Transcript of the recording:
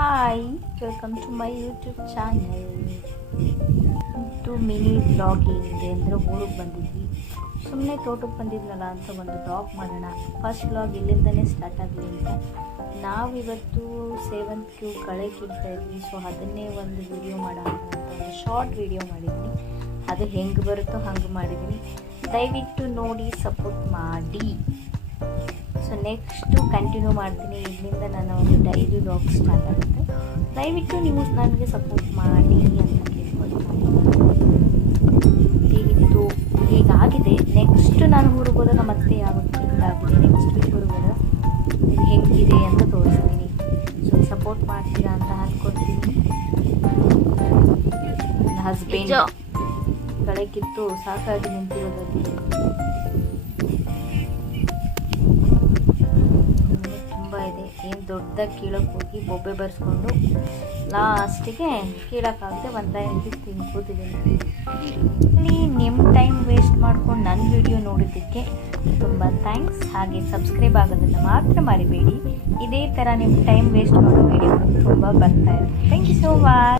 Hi, welcome to my YouTube channel. ಇದು mini vlogging ಅಂದರೆ ಊರಿಗೆ ಬಂದಿದ್ವಿ. ಸುಮ್ಮನೆ ತೋಟಕ್ಕೆ ಬಂದಿದ್ನಲ್ಲ ಅಂತ ಒಂದು ವ್ಲಾಗ್ ಮಾಡೋಣ. ಫಸ್ಟ್ ವ್ಲಾಗ್ ಇಲ್ಲಿಂದನೇ ಸ್ಟಾರ್ಟ್ ಆಗಲಿ ಅಂತ ನಾವಿವತ್ತು ಸೇವಂತಿಗೆ ಕಳೆ ಕಿಡ್ತಾ ಇದ್ವಿ. ಸೊ ಅದನ್ನೇ ಒಂದು ವಿಡಿಯೋ ಮಾಡೋಣ ಅಂತ ಒಂದು ಶಾರ್ಟ್ ವಿಡಿಯೋ ಮಾಡಿದ್ವಿ. ಅದು ಹೆಂಗೆ ಬರುತ್ತೋ ಹಂಗೆ ಮಾಡಿದ್ದೀನಿ. ದಯವಿಟ್ಟು ನೋಡಿ ಸಪೋರ್ಟ್ ಮಾಡಿ. ಸೊ ನೆಕ್ಸ್ಟು ಕಂಟಿನ್ಯೂ ಮಾಡ್ತೀನಿ. ಇಲ್ಲಿಂದ ನನ್ನ ಒಂದು ಡೈಲಿ ವ್ಲಾಗ್ ಸ್ಟಾರ್ಟ್ ಆಗುತ್ತೆ. ದಯವಿಟ್ಟು ನೀವು ನನಗೆ ಸಪೋರ್ಟ್ ಮಾಡಿ ಅಂತ ಕೇಳ್ಕೊಳ್ತೀನಿ. ಹೀಗಾಗಿದೆ. ನೆಕ್ಸ್ಟ್ ನಾನು ಊರಿಗೆ ಹೋದಾಗ ಮತ್ತೆ ಯಾವತ್ತು ಹಿಂಗಾಗಿದೆ. ನೆಕ್ಸ್ಟ್ ವೀಕ್ ಊರಿಗೆ ಹೋದಾಗ ಇದು ಹೆಂಗಿದೆ ಅಂತ ತೋರಿಸ್ತೀನಿ. ಸೊ ಸಪೋರ್ಟ್ ಮಾಡ್ತೀರಾ ಅಂತ ಅಂದ್ಕೊಳ್ತೀನಿ. ನನ್ನ ಹಸ್ಬೆಂಡ್ ಕಳೆ ಕಿತ್ತು ಸಾಕಾಗಿ ನಿಂತಿರೋದಲ್ಲಿ ಇದೆ. ಏನು ದೊಡ್ಡದಾಗಿ ಕೀಳಕ್ಕೆ ಹೋಗಿ ಬೊಬ್ಬೆ ಬರ್ಸ್ಕೊಂಡು ಲಾಸ್ಟಿಗೆ ಕೀಳಕ್ಕಾಗದೆ ಒಂದು ಟೈಮ್ಗೆ ತಿನ್ಕೋತಿದ್ದೀನಿ. ನಿಮ್ಮ ಟೈಮ್ ವೇಸ್ಟ್ ಮಾಡ್ಕೊಂಡು ನನ್ನ ವಿಡಿಯೋ ನೋಡಿದ್ದಕ್ಕೆ ತುಂಬ ಥ್ಯಾಂಕ್ಸ್. ಹಾಗೆ ಸಬ್ಸ್ಕ್ರೈಬ್ ಆಗೋದನ್ನು ಮಾತ್ರ ಮರಿಬೇಡಿ. ಇದೇ ಥರ ನಿಮ್ಮ ಟೈಮ್ ವೇಸ್ಟ್ ಮಾಡೋ ವಿಡಿಯೋ ತುಂಬ ಬರ್ತಾ ಇದೆ. Thank you so much.